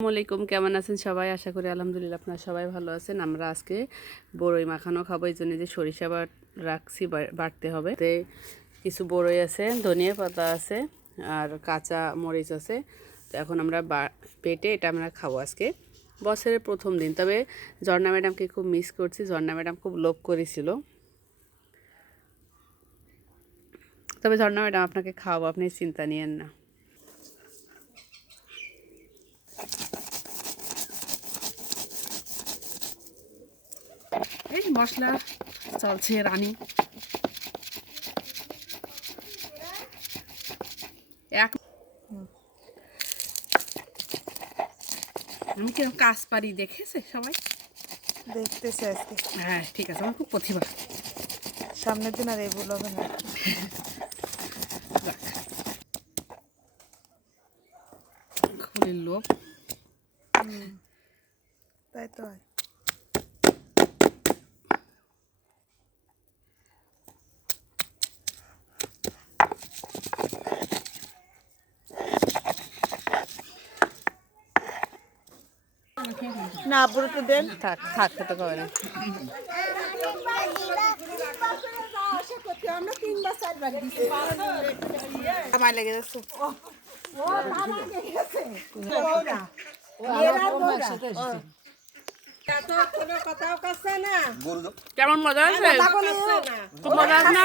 আসসালামাইকুম, কেমন আছেন সবাই? আশা করি আলহামদুলিল্লাহ আপনারা সবাই ভালো আছেন। আমরা আজকে বড়ই মাখানো খাবো, এই জন্য যে সরিষা রাখছি বাটতে হবে। কিছু বড়ই আছে, ধনিয়া পাতা আছে আর কাঁচা মরিচ আছে। তো এখন আমরা পেটে এটা আমরা খাবো আজকে বছরের প্রথম দিন। তবে ঝর্ণা ম্যাডামকে খুব মিস করছি, ঝর্ণা ম্যাডাম খুব লোভ করেছিল। তবে ঝর্ণা ম্যাডাম আপনাকে খাওয়াবো, আপনি চিন্তা নিয়েন না। এই মশলা চলছে রানি, আমি কিরকম কাজ পারি দেখেছে সবাই, দেখতেছে আজকে। হ্যাঁ ঠিক আছে, আমার খুব প্রতিভা। সামনের দিন আর এই ভুল হবে না। খুলির লোভ, তাই তো হয়। না বুড়োকে দেন, থাক থাক খেতে পাবে না। আমার লেগে যাচ্ছে। কেমন মজা আছে? খুব মজা আছে না?